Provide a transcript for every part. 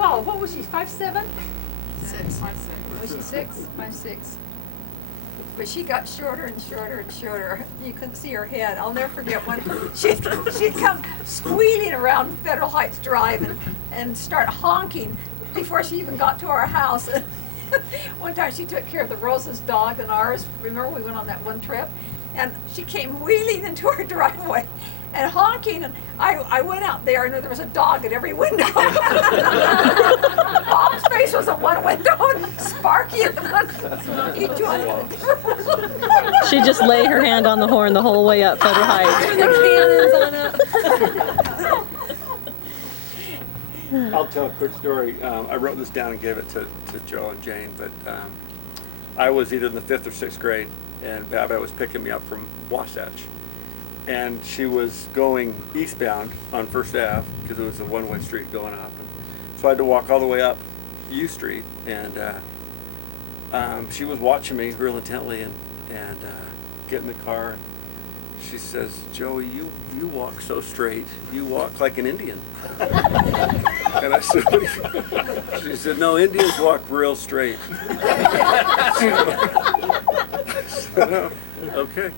tall? What was she, 5'7"? 5'6". Was she 6? 5'6". But she got shorter and shorter and shorter. You couldn't see her head. I'll never forget when she'd come squealing around Federal Heights Drive and start honking before she even got to our house. One time she took care of the Rose's dog and ours. Remember we went on that one trip? And she came wheeling into our driveway and honking, and I went out there and there was a dog at every window. Mom's face was at one window and Sparky at the one. He joined. She just lay her hand on the horn the whole way up Federal Heights. The cannons on up. I'll tell a quick story. I wrote this down and gave it to Joe and Jane, but I was either in the 5th or 6th grade, and Baba was picking me up from Wasatch. And she was going eastbound on First Ave, because it was a one-way street going up. So I had to walk all the way up U Street, and she was watching me real intently, and get in the car. She says, "Joey, you walk so straight. You walk like an Indian." And I said, she said, "No, Indians walk real straight." I said, "Oh, okay."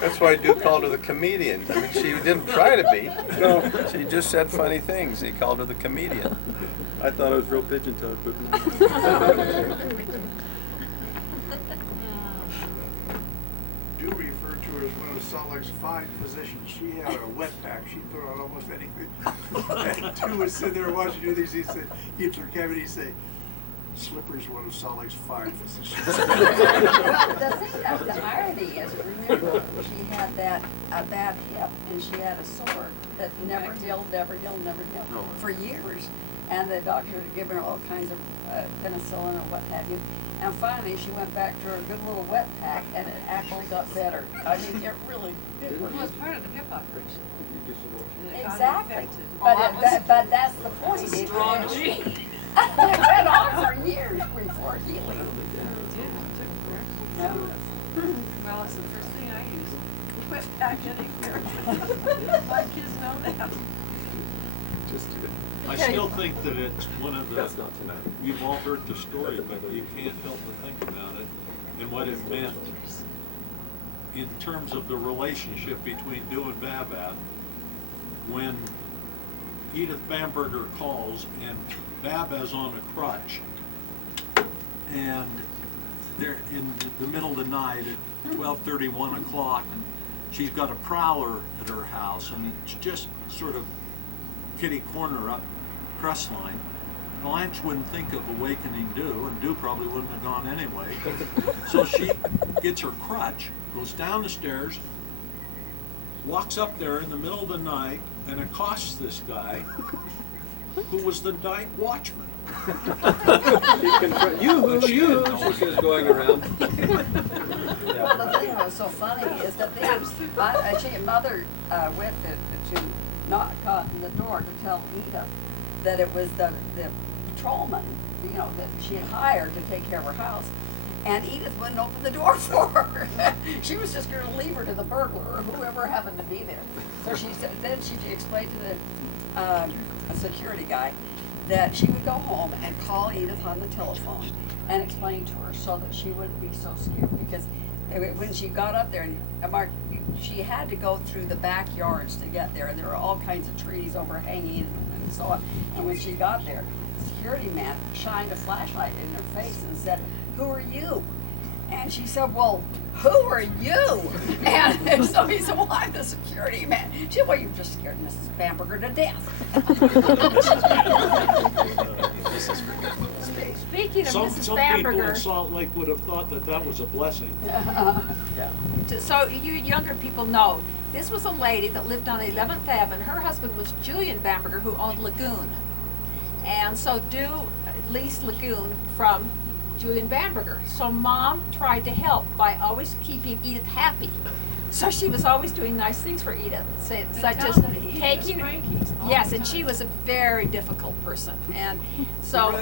That's why Duke called her the comedian. I mean, she didn't try to be. No, She just said funny things. He called her the comedian. I thought it was real pigeon-toed, but no. Do refer to her as one of Salt Lake's fine physicians. She had a wet pack. She put on almost anything. And Stu would sit there watching you do these. He'd look at me and he'd say, "Slipper's one of Salt Lake's fine physicians." Well, the thing of the irony is, remember, she had a bad hip and she had a sore that never healed for years. And the doctor had given her all kinds of penicillin or what have you. And finally, she went back to her good little wet pack, and it actually got better. I mean, it really did. Well, it's part of the hip operation. Exactly. But that's the point. It Strong gene. went on for years before healing. Yeah. Well, it's the first thing I use. Wet pack anywhere. My kids know that. Just do it. I still think that it's one of the, That's not tonight. you've all heard the story, but you can't help but think about it and what it meant in terms of the relationship between Du and Babette. When Edith Bamberger calls and Baba's on a crutch, and they're in the middle of the night at 12:30, 1 o'clock, she's got a prowler at her house, and it's just sort of kitty corner up Crestline. Blanche wouldn't think of awakening Du, and Du probably wouldn't have gone anyway. So she gets her crutch, goes down the stairs, walks up there in the middle of the night, and accosts this guy, who was the night watchman. You, She didn't know. she was going around. Well, the thing that was so funny is that mother went to knock on the door to tell Edith that it was the patrolman, that she had hired to take care of her house. And Edith wouldn't open the door for her. She was just going to leave her to the burglar or whoever happened to be there. So she explained to the security guy that she would go home and call Edith on the telephone and explain to her so that she wouldn't be so scared. Because when she got up there, and Mark, she had to go through the backyards to get there, and there were all kinds of trees overhanging and so on. And when she got there, the security man shined a flashlight in her face and said, "Who are you?" And she said, "Well, who are you?" And so he said, "Well, I'm the security man." She said, "Well, you just scared Mrs. Bamberger to death." Speaking of Some Mrs. people Bamberger, in Salt Lake would have thought that was a blessing. so you younger people know, this was a lady that lived on 11th Ave, and her husband was Julian Bamberger, who owned Lagoon. And so Du leased Lagoon from Julian Bamberger. So Mom tried to help by always keeping Edith happy. So she was always doing nice things for Edith, such as taking. Yes, and she was a very difficult person, and so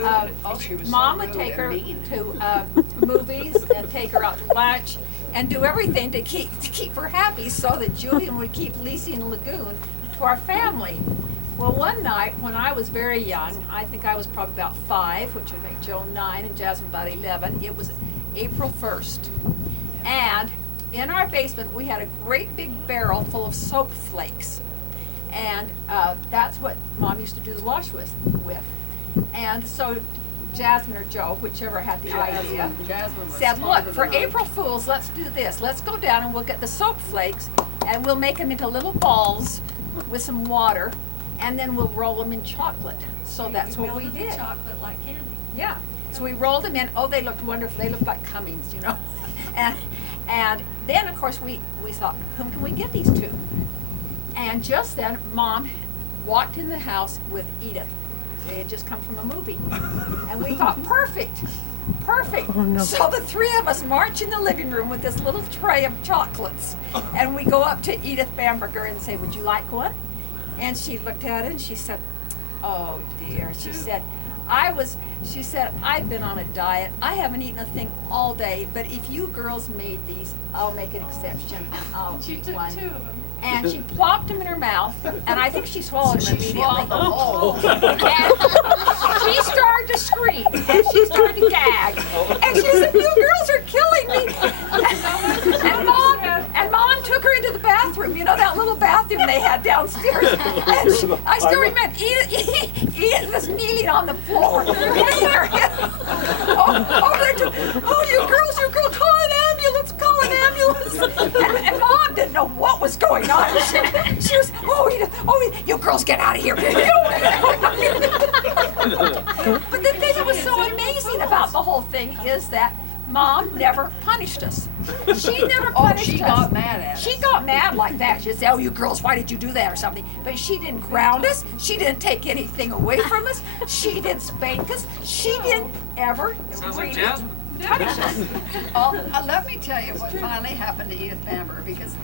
Mom would take her to movies and take her out to lunch and do everything to keep her happy, so that Julian would keep leasing Lagoon to our family. Well, one night when I was very young, I think I was probably about 5, which would make Joan 9 and Jasmine about 11. It was April 1st. And in our basement, we had a great big barrel full of soap flakes. And that's what Mom used to do the wash with. And so Jasmine or Joe, whichever had the idea, Jasmine was said, smarter look, for than I. April Fools, let's do this. Let's go down and we'll get the soap flakes and we'll make them into little balls with some water, and then we'll roll them in chocolate. So that's what we Melted the did. chocolate like candy. Yeah. So we rolled them in. Oh, they looked wonderful. They looked like Cummings, you know. and then, of course, we thought, whom can we give these to? And just then, Mom walked in the house with Edith. They had just come from a movie. And we thought, perfect. Oh, no. So the 3 of us march in the living room with this little tray of chocolates. And we go up to Edith Bamberger and say, would you like one? And she looked at it and she said, oh dear. She said, I've been on a diet. I haven't eaten a thing all day, but if you girls made these, I'll make an exception and I'll She eat took one. 2 of them. And she plopped them in her mouth, and I think she swallowed them She immediately. swallowed them whole. And she started to scream, and she started to gag. And she said, you girls are killing me. And Mom took her into the bathroom, you know, that little bathroom they had downstairs. And I still remember, Edith was kneeling on the floor, hitting her head. You girls, call an ambulance, call an ambulance. And Mom didn't know what was going on. She was, Edith, you girls get out of here. But the thing that was so amazing about the whole thing is that Mom never punished us. She never punished us. She got mad at us. She got mad like that. She'd say, you girls, why did you do that or something? But she didn't ground us. She didn't take anything away from us. She didn't spank us. She didn't ever Sounds like really Jasmine. punish us. Let me tell you what finally happened to Edith Bamberger, because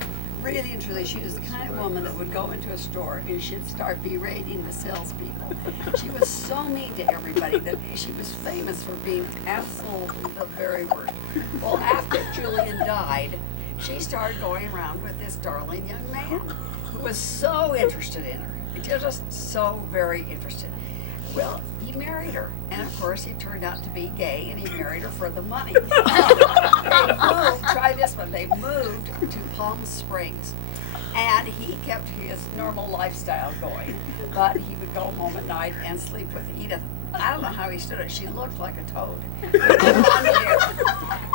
really and truly, she was the kind of woman that would go into a store and she'd start berating the salespeople. She was so mean to everybody that she was famous for being absolutely the very worst. Well, after Julian died, she started going around with this darling young man who was so interested in her, just so very interested. Well, he married her, and of course he turned out to be gay, and he married her for the money. They moved, try this one, they moved to Palm Springs, and he kept his normal lifestyle going, but he would go home at night and sleep with Edith. I don't know how he stood it. She looked like a toad.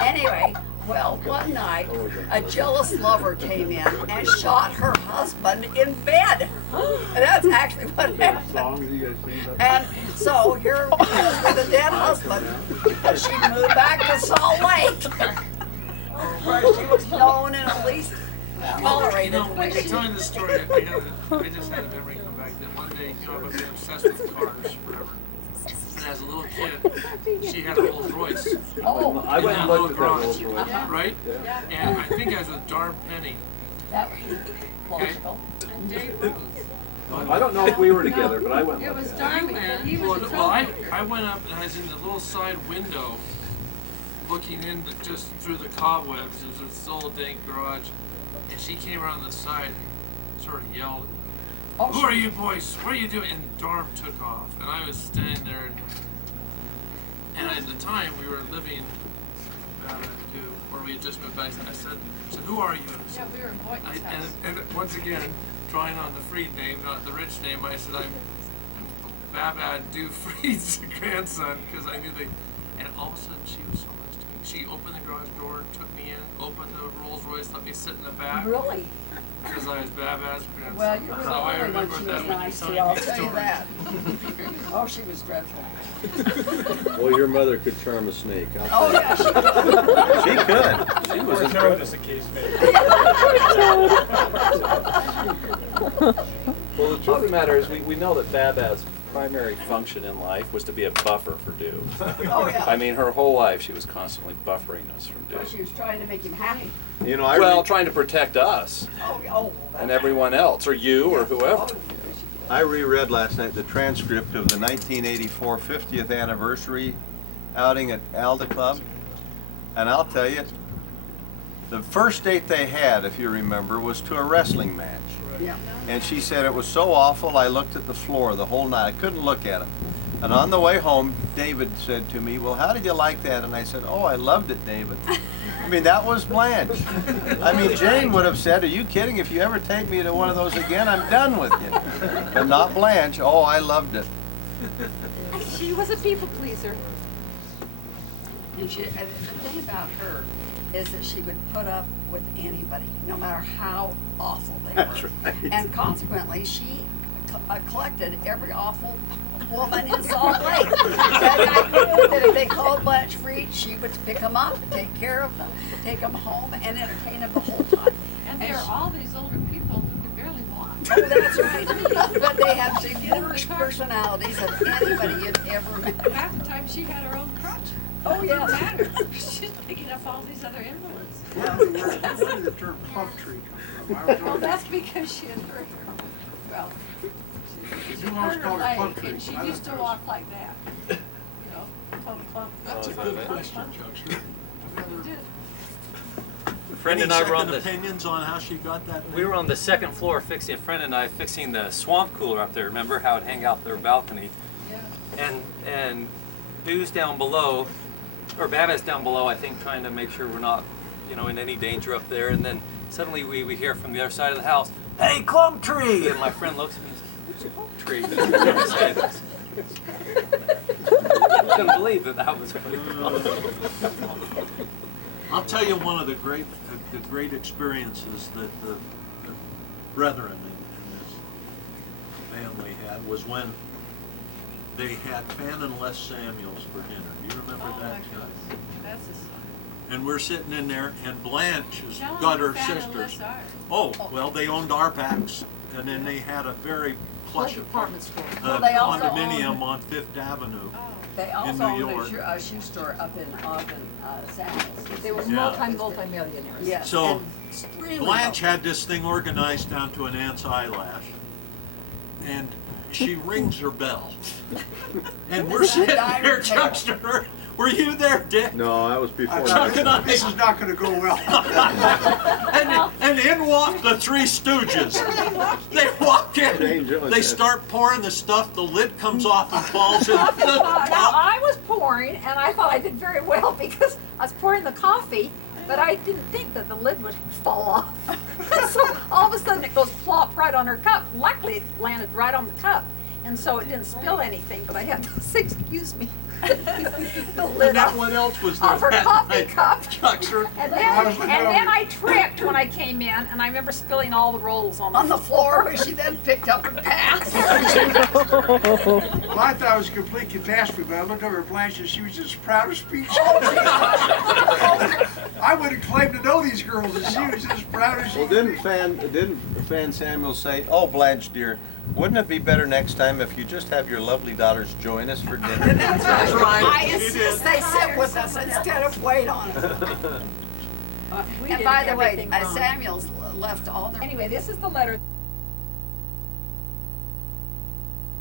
Anyway, well, one night, a jealous lover came in and shot her husband in bed. And that's actually what happened. And so here with a dead husband, she moved back to Salt Lake, where she was known and at least tolerated. When you're telling this story, I just had a memory come back that one day, I've been obsessed with cars forever. And as a little kid, she had a Rolls Royce. Oh, I went and looked at that Rolls Royce. Right? And I think as a darn penny. that was logical. And Dave Rose. I don't know if we were together, but I went It and was looked at it. Darby, but he Well, was a well, total. I went up and I was in the little side window looking in just through the cobwebs. It was this old dank garage. And she came around the side and sort of yelled at me. Oh, Who are you boys? What are you doing? And Darm took off. And I was standing there. And at the time, we were living where we had just moved back. I said, who are you? And I said, Yeah, we were in Boynton's house. and once again, drawing on the Freed name, not the rich name, I said, I'm Babad Du Freed's grandson, because I knew they. And all of a sudden, she was so nice to me. She opened the garage door, took me in, opened the Rolls Royce, let me sit in the back. Really? Because I was Babad's grandson. Well, you were So the I only one remember she that was when you nice told to, I'll me the tell you story. that. Oh, she was dreadful. Well, your mother could charm a snake. Oh, yeah, she was. She could. She was incredible. as the case may Well, the truth of the matter is we know that Babad's primary function in life was to be a buffer for Dew. Oh, yeah. I mean, her whole life she was constantly buffering us from Dew. Well, she was trying to make him happy. You know, I Well, trying to protect us and everyone else, or you, or whoever. I reread last night the transcript of the 1984 50th anniversary outing at Alda Club, and I'll tell you, The first date they had, if you remember, was to a wrestling match. Yeah. And she said it was so awful, I looked at the floor the whole night. I couldn't look at it. And on the way home, David said to me, well, how did you like that? And I said, oh, I loved it, David. I mean, that was Blanche. I mean, Jane would have said, are you kidding? If you ever take me to one of those again, I'm done with you. But not Blanche. Oh, I loved it. She was a people pleaser. And the thing about her is that she would put up with anybody, no matter how awful they were. That's right. And consequently, she collected every awful woman in Salt Lake. And I knew that if they called Blanche Freed, she would pick them up, take care of them, take them home, and entertain them the whole time. And there are all these older people who can barely walk. Oh, that's right. But they have the worst personalities of anybody you'd ever met. Half the time she had her own crutch. Oh, It didn't yeah. matter. She's picking up all these other invalids. Where did the term plum tree come from? I was Well, on that's because she had hurt her. Well, she You always hurt call her her plum leg tree. and she I used to don't walk like that. You know, clump, clump. That's a good question, Chuckster. She did. A friend and I were on Any the second opinions on how she got that name? we were on the second floor fixing a friend and I fixing the swamp cooler up there. Remember how it hang out their balcony? Yeah. And Boo's down below, or Babbitt's down below, I think, trying to make sure we're not, in any danger up there. And then suddenly we hear from the other side of the house, "Hey, Clump Tree!" And my friend looks at me and says, "Who's Clump Tree?" I couldn't believe that was what he called. I'll tell you one of the great experiences that the brethren in this family had was when they had Fan and Les Samuels for dinner. Do you remember Oh, my that? goodness. That's a son. And we're sitting in there, and Blanche has Tell got them her Fan and sisters. Les are. Oh, well, they owned Arpax, and then they had a very plush Department store. Well, they also condominium on Fifth Avenue. Oh. They In also New owned York. a shoe store up in Samuels. They were Yeah. multi-millionaires. Yes. So, and extremely Blanche wealthy. had this thing organized down to an ant's eyelash, and she rings her bell. And we're This is a sitting diamond there, table. Chuckster. Were you there, Dick? No, that was before. This is not gonna go well. And in walk the Three Stooges. They walk in, Jane Jones, they yes. start pouring the stuff, the lid comes off and falls in the Now, cup. I was pouring, and I thought I did very well because I was pouring the coffee, but I didn't think that the lid would fall off. So all of a sudden it goes plop right on her cup. Luckily it landed right on the cup, and so it didn't spill anything, but I had to say, excuse me. The lid And that off, one else was there off her that coffee night. cup. Chuckster. And then I tripped when I came in, and I remember spilling all the rolls on On the floor, which she then picked up and passed. Well, I thought it was a complete catastrophe, but I looked over at Blanche and she was just proud of speech. I would have claimed to know these girls, and she was just proud as she Well, could didn't be. Fan Samuel say, "Oh, Blanche dear, wouldn't it be better next time if you just have your lovely daughters join us for dinner?" That's right. I he insist did. they sit with us instead of wait on us. We And did by the way, everything wrong. Samuels left all their Anyway, this is the letter.